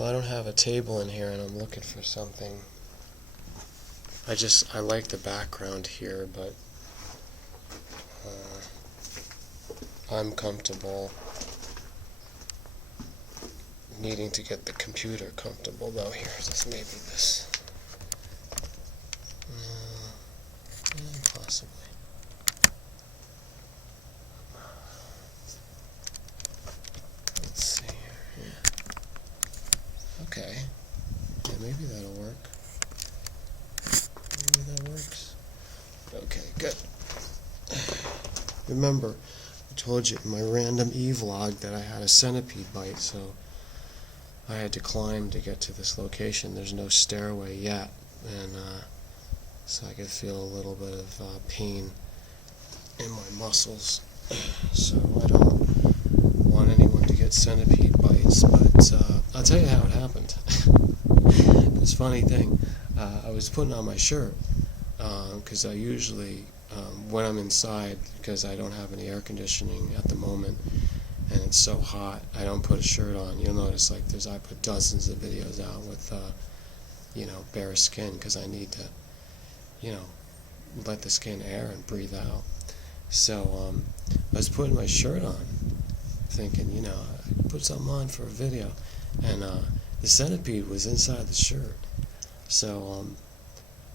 Well, I don't have a table in here, and I'm looking for something. I like the background here, but I'm comfortable needing to get the computer comfortable, though. Here, maybe this. Possibly. Let's see here. Yeah. Okay. Yeah, maybe that'll work. Maybe that works. Okay, good. Remember, I told you in my random e-vlog that I had a centipede bite, so I had to climb to get to this location. There's no stairway yet, and so I could feel a little bit of pain in my muscles. So I don't want anyone to get centipede bites, but I'll tell you how it happened. This funny thing, I was putting on my shirt, because I usually, when I'm inside, because I don't have any air conditioning at the moment, and it's so hot, I don't put a shirt on. You'll notice, like, I put dozens of videos out with, bare skin, because I need to, let the skin air and breathe out. So, I was putting my shirt on, thinking, I put something on for a video, and the centipede was inside the shirt. So,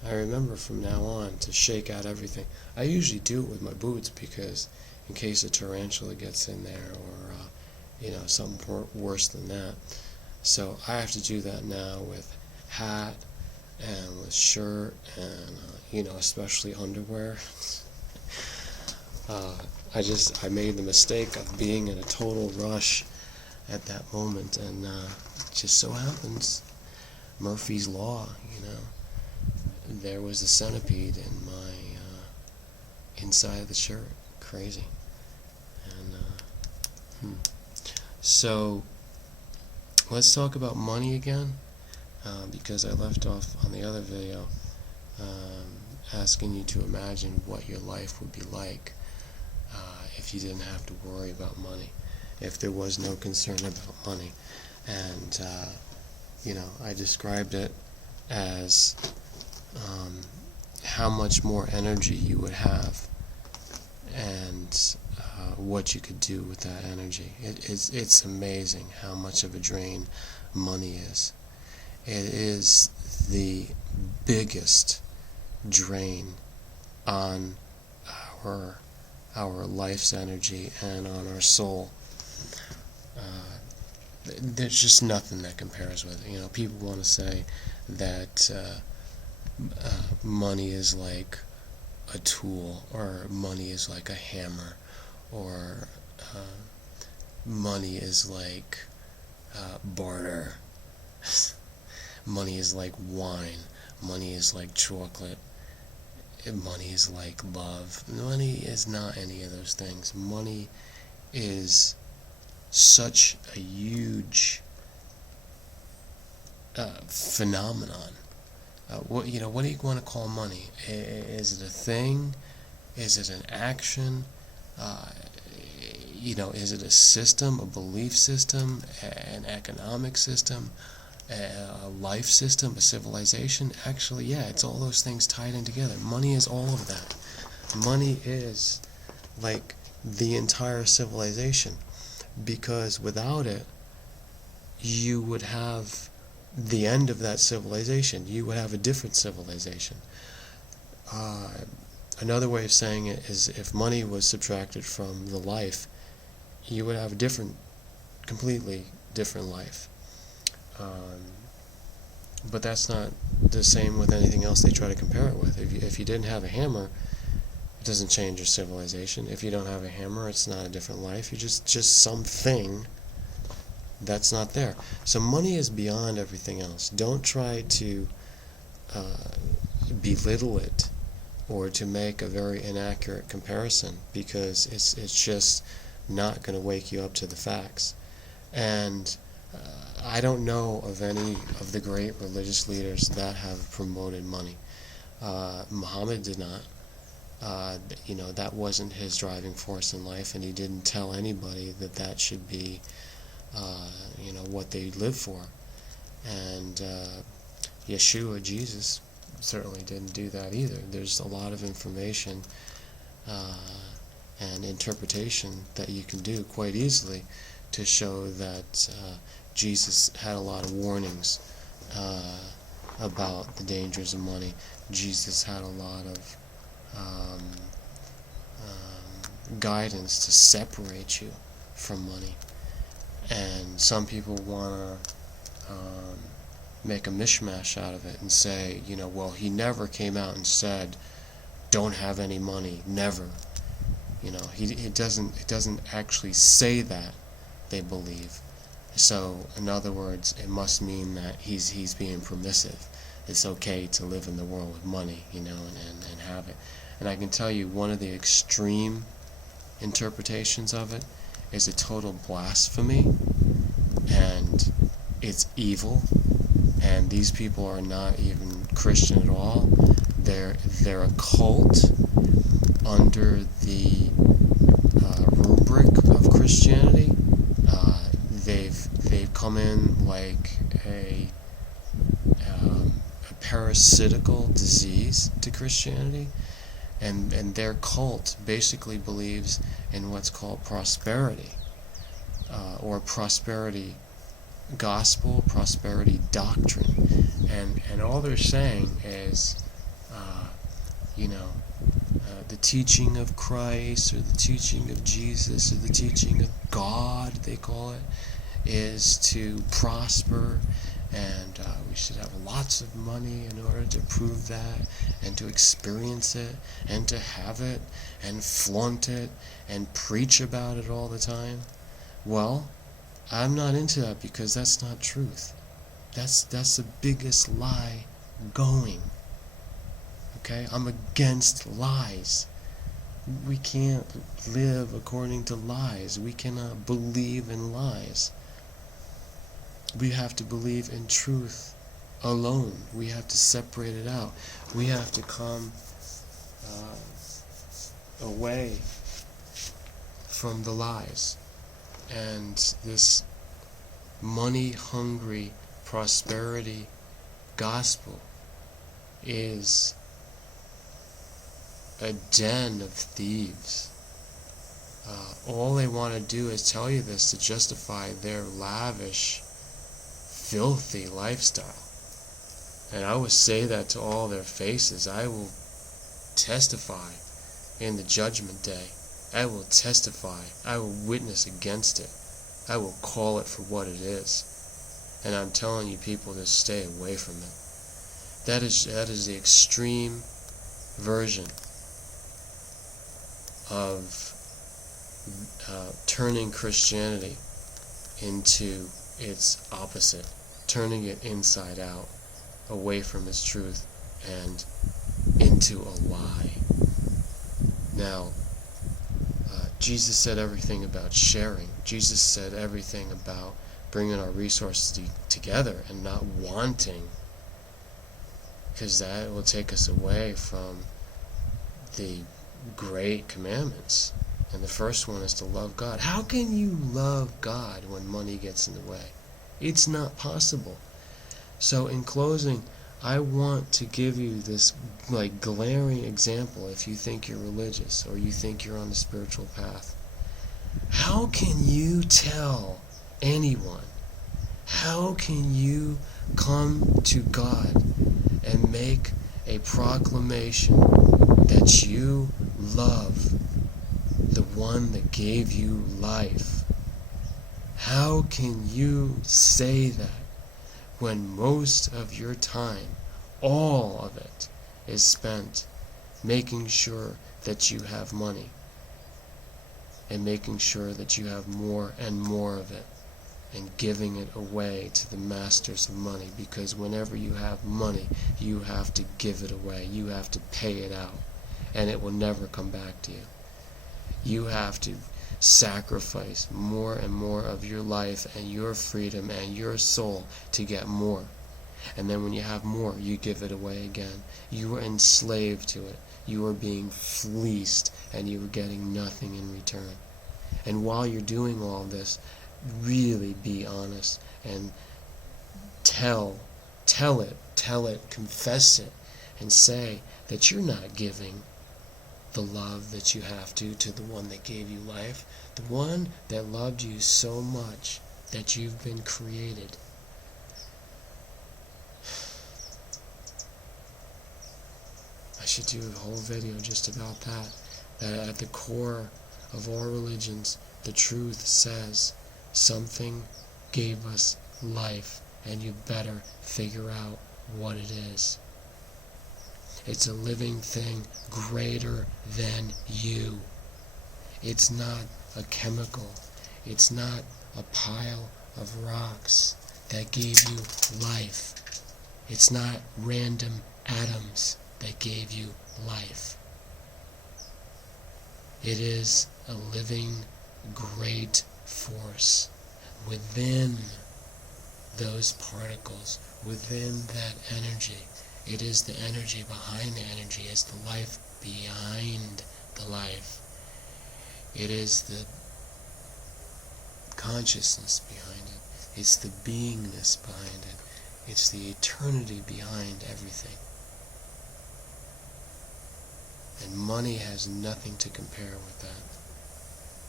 I remember from now on to shake out everything. I usually do it with my boots, because in case a tarantula gets in there, or something worse than that. So I have to do that now with hat and with shirt and especially underwear. I made the mistake of being in a total rush at that moment, and it just so happens, Murphy's Law, there was a centipede in my inside of the shirt. Crazy. And so let's talk about money again, because I left off on the other video asking you to imagine what your life would be like if you didn't have to worry about money, if there was no concern about money. And I described it as how much more energy you would have, and what you could do with that energy. It's amazing how much of a drain money is. It is the biggest drain on our life's energy and on our soul. There's just nothing that compares with it. People want to say that money is like a tool, or money is like a hammer, or money is like barter. Money is like wine. Money is like chocolate. Money is like love. Money is not any of those things. Money is such a huge phenomenon. What do you want to call money? Is it a thing? Is it an action? Is it a system, a belief system, an economic system, a life system, a civilization? Actually, yeah, it's all those things tied in together. Money is all of that. Money is like the entire civilization, because without it, you would have the end of that civilization. You would have a different civilization. Another way of saying it is, if money was subtracted from the life, you would have a completely different life. But that's not the same with anything else they try to compare it with. If you didn't have a hammer, it doesn't change your civilization. If you don't have a hammer, it's not a different life. You're just something that's not there. So money is beyond everything else. Don't try to belittle it, or to make a very inaccurate comparison, because it's just not going to wake you up to the facts. And I don't know of any of the great religious leaders that have promoted money. Muhammad did not. That wasn't his driving force in life, and he didn't tell anybody that should be what they live for. And Yeshua, Jesus, certainly didn't do that either. There's a lot of information and interpretation that you can do quite easily to show that Jesus had a lot of warnings about the dangers of money. Jesus had a lot of guidance to separate you from money. And some people want to make a mishmash out of it and say, well, he never came out and said, don't have any money, never. He doesn't actually say that, they believe. So, in other words, it must mean that he's being permissive. It's okay to live in the world with money, and have it. And I can tell you, one of the extreme interpretations of it is a total blasphemy, and it's evil, and these people are not even Christian at all. They're a cult under the rubric of Christianity. They've come in like a parasitical disease to Christianity, and their cult basically believes in what's called prosperity, or prosperity gospel, prosperity doctrine, and all they're saying is, the teaching of Christ, or the teaching of Jesus, or the teaching of God, they call it, is to prosper, and we should have lots of money in order to prove that, and to experience it, and to have it, and flaunt it, and preach about it all the time. Well, I'm not into that, because that's not truth. That's the biggest lie going. Okay? I'm against lies. We can't live according to lies. We cannot believe in lies. We have to believe in truth alone. We have to separate it out. We have to come away from the lies. And this money-hungry prosperity gospel is a den of thieves. All they want to do is tell you this to justify their lavish, filthy lifestyle. And I will say that to all their faces. I will testify in the judgment day. I will testify. I will witness against it. I will call it for what it is. And I'm telling you, people, to stay away from it. That is the extreme version of turning Christianity into its opposite, turning it inside out, away from its truth, and into a lie. Now, Jesus said everything about sharing. Jesus said everything about bringing our resources together and not wanting, because that will take us away from the great commandments. And the first one is to love God. How can you love God when money gets in the way? It's not possible. So in closing, I want to give you this glaring example if you think you're religious or you think you're on the spiritual path. How can you tell anyone? How can you come to God and make a proclamation that you love the one that gave you life? How can you say that when most of your time, all of it, is spent making sure that you have money and making sure that you have more and more of it and giving it away to the masters of money? Because whenever you have money, you have to give it away. You have to pay it out, and it will never come back to you. You have to sacrifice more and more of your life and your freedom and your soul to get more. And then when you have more, you give it away again. You are enslaved to it. You are being fleeced, and you are getting nothing in return. And while you're doing all this, really be honest and tell it, confess it, and say that you're not giving the love that you have to the one that gave you life, the one that loved you so much that you've been created. I should do a whole video just about that. That at the core of all religions, the truth says something gave us life, and you better figure out what it is. It's a living thing greater than you. It's not a chemical. It's not a pile of rocks that gave you life. It's not random atoms that gave you life. It is a living, great force within those particles, within that energy. It is the energy behind the energy. It's the life behind the life. It is the consciousness behind it. It's the beingness behind it. It's the eternity behind everything. And money has nothing to compare with that.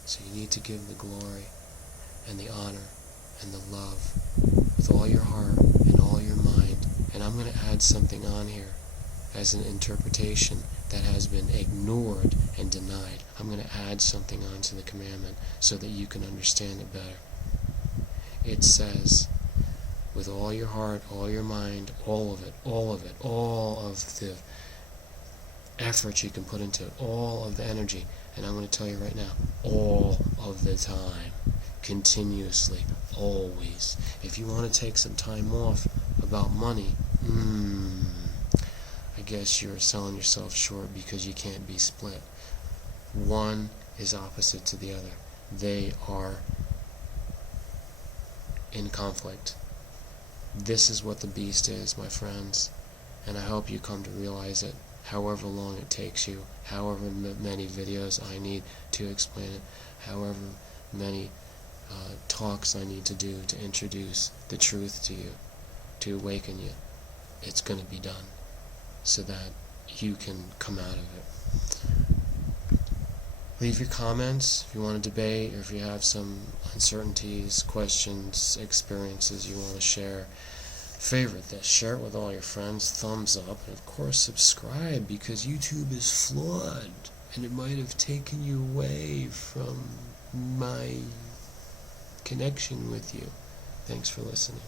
So you need to give the glory and the honor and the love with all your heart and all your mind. And I'm going to add something on here as an interpretation that has been ignored and denied. I'm going to add something onto the commandment so that you can understand it better. It says, with all your heart, all your mind, all of the effort you can put into it, all of the energy, and I'm going to tell you right now, all of the time, continuously, always. If you want to take some time off about money, I guess you're selling yourself short because you can't be split. One is opposite to the other. They are in conflict. This is what the beast is, my friends, and I hope you come to realize it, however long it takes you, however many videos I need to explain it, however many talks I need to do to introduce the truth to you, to awaken you. It's going to be done so that you can come out of it. Leave your comments if you want to debate, or if you have some uncertainties, questions, experiences you want to share. Favorite this, share it with all your friends, thumbs up, and of course subscribe, because YouTube is flawed and it might have taken you away from my connection with you. Thanks for listening.